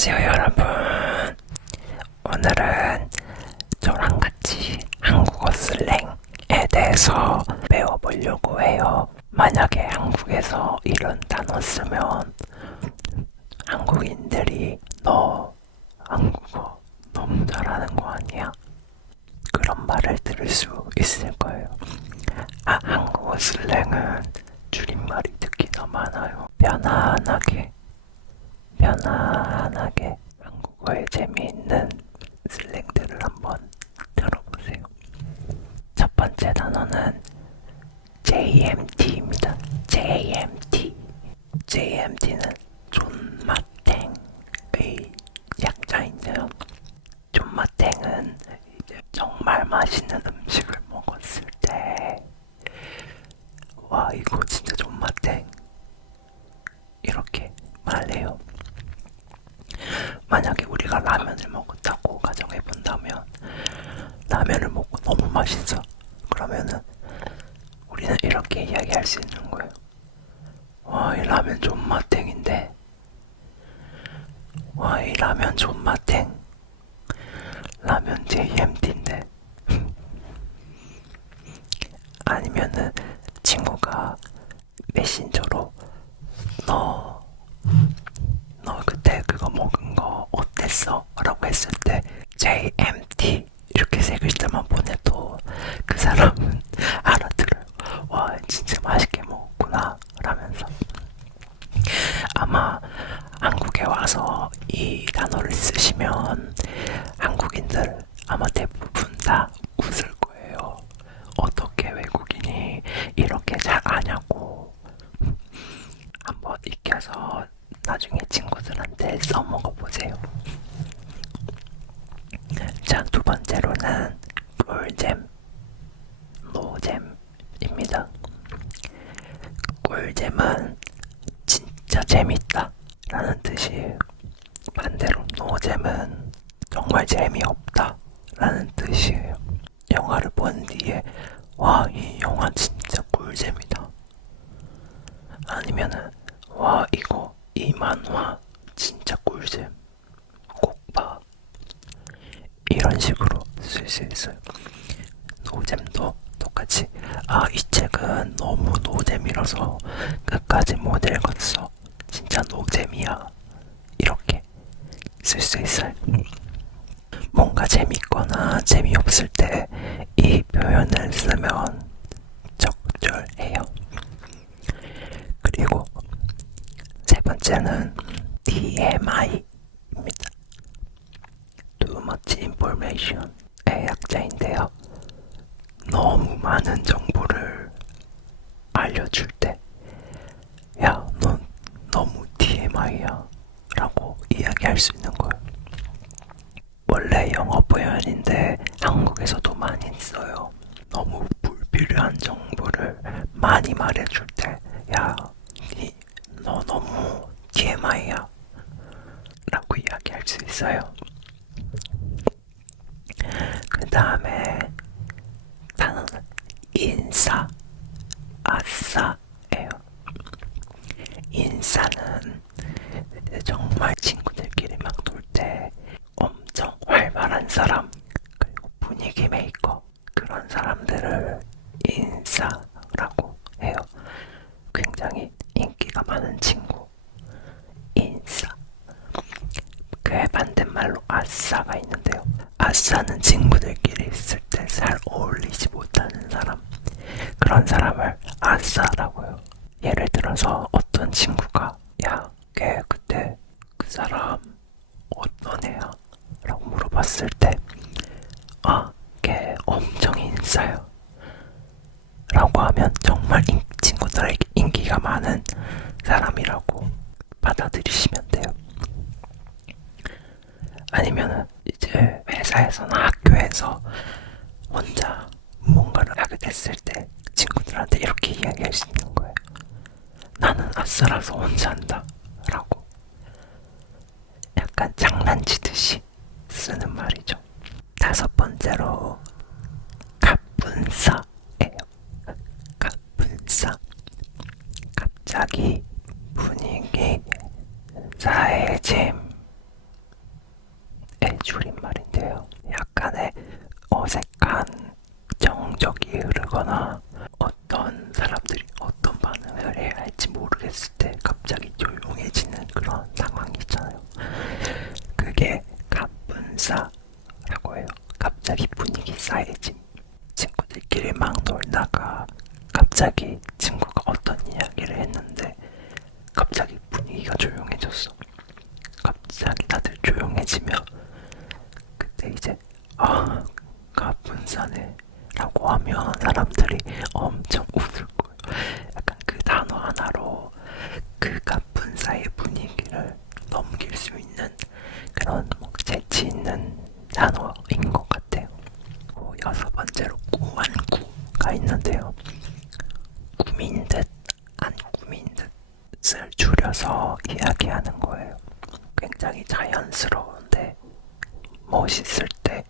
안녕하세요 여러분. 오늘은 저랑 같이 한국어 슬랭에 대해서 배워보려고 해요. 만약에 한국에서 이런 단어 쓰면 한국인들이 너 한국어 너무 잘하는 거 아니야? 그런 말을 들을 수 있을 거예요. 한국어 슬랭은 줄임말이 특히 더 많아요. 편안하게 한국어의 재미있는 슬랭들을 한번 들어보세요. 첫 번째 단어는 JMT입니다. JMT는 존맛탱의 약자인데요. 존맛탱은 이제 정말 맛있는 음식을 먹었을 때, 와, 이거 진짜 존맛탱, 이렇게 말해요. 만약에 우리가 라면을 먹었다고 가정해본다면, 라면을 먹고 너무 맛있어. 그러면은 우리는 이렇게 이야기할 수 있는 거예요. 와, 이 라면 존맛탱인데. 와, 이 라면 존맛탱. 라면 JMT인데. 아니면은 친구가 메신저로 너 그때 그거 먹은 거 어땠어? 라고 했을 때 JMT 이렇게 세 글자만 보내도 그 사람은 알아들어요. 와, 진짜 맛있게 먹었구나 라면서. 아마 한국에 와서 이 단어를 쓰시면 한국인들 아마 대부분 다 웃을 거예요. 어떻게 외국인이 이렇게 잘 아냐고. 한번 익혀서 나중에 친구들한테 써먹어 보세요. 자, 두 번째로는 꿀잼, 노잼입니다. 꿀잼은 진짜 재밌다 라는 뜻이에요. 반대로 노잼은 정말 재미없다 라는 뜻이에요. 영화를 본 뒤에 와, 이 영화 진짜 꿀잼이다. 아니면은 와, 이 만화 진짜 꿀잼, 꼭 봐. 이런 식으로 쓸 수 있어요. 노잼도 똑같이 이 책은 너무 노잼이라서 끝까지 못 읽었어. 진짜 노잼이야. 이렇게 쓸 수 있어요. 뭔가 재밌거나 재미없을 때 이 표현을 쓰면 적절해요. 그리고 세 번째는 TMI입니다. Too much information의 약자인데요. 너무 많은 정보를 알려줄 때, 야, 넌 너무 TMI야 라고 이야기할 수 있는 거예요. 원래 영어 표현인데 한국에서도 많이 써요. 너무 불필요한 정보를 많이 말해줄 때, 야, 너 너무 TMI야 라고 이야기할 수 있어요. 그 다음에 단어는 인싸, 아싸예요. 인싸는 정말 친구들끼리 막 놀 때 엄청 활발한 사람, 그리고 분위기 메이커, 그런 사람들을 인싸라고 해요. 굉장히 인기가 많은 친구, 인싸. 그의 반대말로 아싸가 있는데요. 아싸는 친구들끼리 있을 때 잘 어울리지 못하는 사람, 그런 사람을 아싸라고 해요. 예를 들어서 어떤 친구가 야, 걔 그때 그 사람 어떤 애야? 라고 물어봤을 때 걔 엄청 인싸요 라고 하면 정말 친구들에게 인기가 많은 사람이라고 받아들이시면 돼요. 아니면은 이제 회사에서나 학교에서 혼자 뭔가를 하게 됐을 때 친구들한테 이렇게 이야기할 수 있는 거예요. 나는 아싸라서 혼자 한다 라고. 약간 장난치듯이 쓰는 말이죠. 다섯 번째로 갑분싸예요. 갑분싸. 갑자기 분위기 사해짐 그런 상황이 있잖아요. 그게 갑분싸라고 해요. 갑자기 분위기 싸해짐. 친구들끼리 막 놀다가 갑자기 친구가 어떤 이야기를 했는데 갑자기 분위기가 조용해졌어. 갑자기 다들 조용해지면 그때 이제 갑분싸네 라고 하면 사람들이 엄청 웃을 거예요. 약간 그 단어 하나로 그 갑분싸의 분위기를 넘길 수 있는 그런 재치 있는 단어인 것 같아요. 여섯 번째로 꾸안꾸가 있는데요. 꾸민 듯 안 꾸민 듯을 줄여서 이야기하는 거예요. 굉장히 자연스러운데 멋있을 때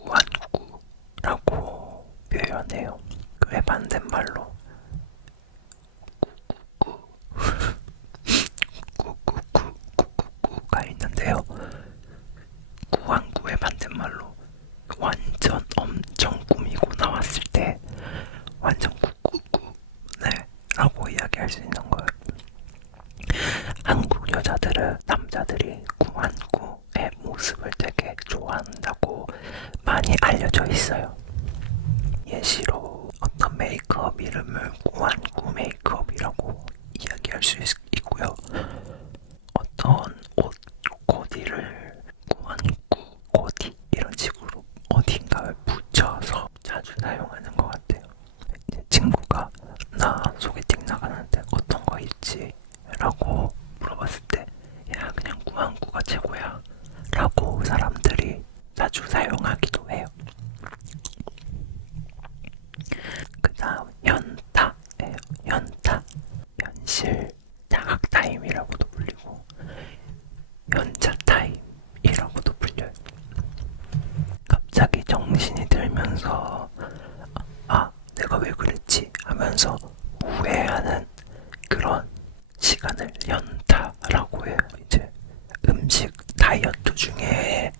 꾸안꾸라고 표현해요. 그의 반대말로 꾸꾸꾸가 있는데요. 꾸안꾸의 반대말로 완전 엄청 꾸미고 나왔을 때 완전 꾸꾸꾸 네 라고 이야기할 수 있는 거예요. 한국 여자들은 남자들이 꾸안꾸의 모습을 되게 좋아한다고 많이 알려져 있어요. 예시로 어떤 메이크업 이름을 꾸안꾸 메이크업이라고 이야기할 수 있고요. 어떤 옷 코디를 꾸안꾸 코디 이런 식으로 어딘가를 붙여서 자주 사용하는 것 같아요. 이제 친구가 나 소개팅 나가는데 어떤 거 있지? 라고 물어봤을 때 야 그냥 꾸안꾸가 최고야 라고 사람들이 자주 사용하기도 해요. 그 다음 연타예요. 연타 연실 자각 타임이라고도 불리고 연차 타임이라고도 불려요. 갑자기 정신이 들면서 내가 왜 그랬지 하면서 후회하는 그런 시간을 연타라고 해요. 이제 음식 다이어트 중에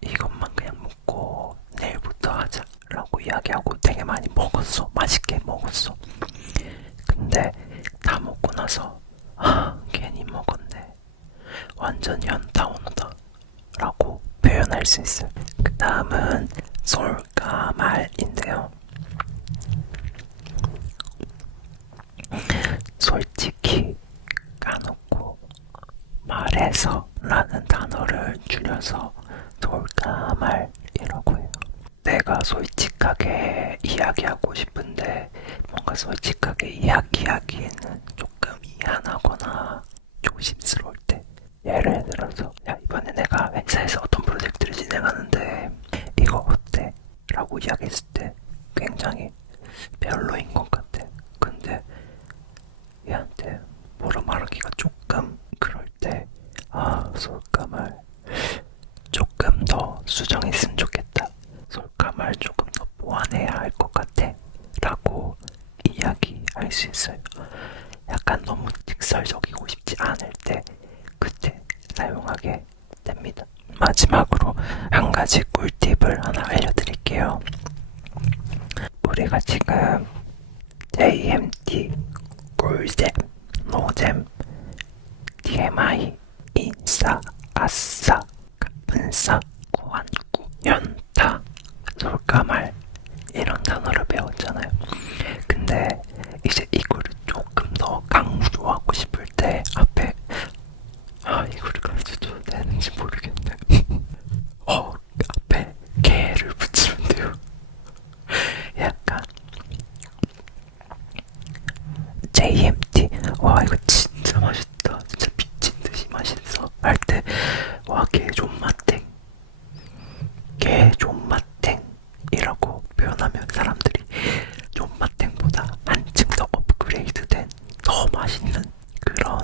이것만 그냥 먹고 내일부터 하자 라고 이야기하고 되게 많이 먹었어. 맛있게 먹었어. 근데 다 먹고 나서 괜히 먹었네. 완전 연타 온다 라고 표현할 수 있어요. 그 다음은 솔까말인데요. 솔직히 까놓고 말해서 라는 단어를 줄여서 솔까말이라고 해요. 내가 솔직하게 이야기하고 싶은데 뭔가 솔직하게 이야기하기에는 조금 미안하거나 조심스러울 때, 예를 들어서 야 이번에 내가 회사에서 어떤 프로젝트를 진행하는데 이거 어때? 라고 이야기했을 때 굉장히 별로인 것 같아. 근데 얘한테 뭐라 말하기가 조금 그럴 때 솔까말 조금 더 수정했으면 좋겠다. 솔까말 조금 더 보완해야 할 것 같아 라고 이야기할 수 있어요. 약간 너무 직설적이고 싶지 않을 때 그때 사용하게 됩니다. 마지막으로 한 가지 꿀팁을 하나 알려드릴게요. 우리가 지금 JMT, 꿀잼, 노잼, TMI, 인싸, 아싸, 갑분싸, 꾸안꾸, 연타, 솔까말 이런 단어를 배웠잖아요. 근데 이제 이거를 조금 더 강조하고 싶을 때 앞에 이거를 가르쳐줘도 되는지 모르겠네. 앞에 개를 붙이면 돼요. 약간 JMT 와 이거 진짜 맛있다. 진짜 미친듯이 맛있어 할 때 와 개 존맛탱, 개 존맛탱 이라고 표현하면 사람들이 존맛탱보다 한층 더 업그레이드된 더 맛있는 그런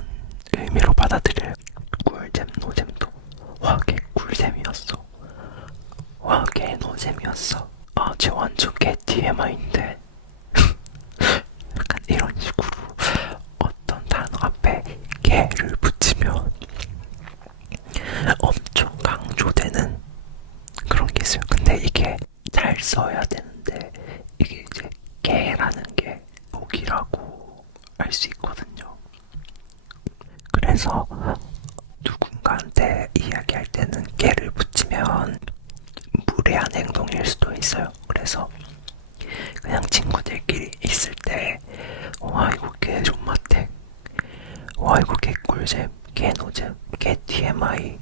의미로 받아들여요. 꿀잼 노잼도 와 개 꿀잼이었어, 와 개 노잼이었어, 쟤 완전 개 TMI인데 약간 이런 식으로 어떤 단어 앞에 개를 붙이면 엄청 누군가한테 이야기할 때는 개를 붙이면 무례한 행동일 수도 있어요. 그래서 그냥 친구들끼리 있을 때 와 이거 개 존맛대, 와 이거 개 꿀잼, 개 노잼, 개 TMI,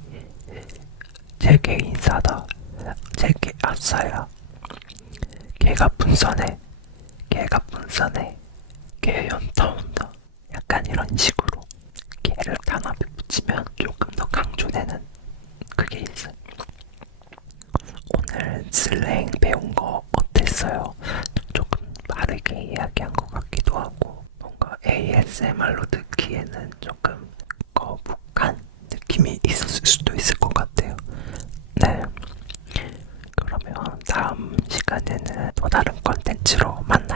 제개 인싸다, 제개 아싸야, 개가 분선해, 개가 분선해, 개 연타 온다, 약간 이런 식으로 개를 단합에 붙이면 조금 더 강조되는 그게 있어요. 오늘 슬랭 배운 거 어땠어요? 조금 빠르게 이야기한 것 같기도 하고 뭔가 ASMR로 듣기에는 조금 거북한 느낌이 있었을 수도 있을 것 같아요. 네, 그러면 다음 시간에는 또 다른 컨텐츠로 만나요.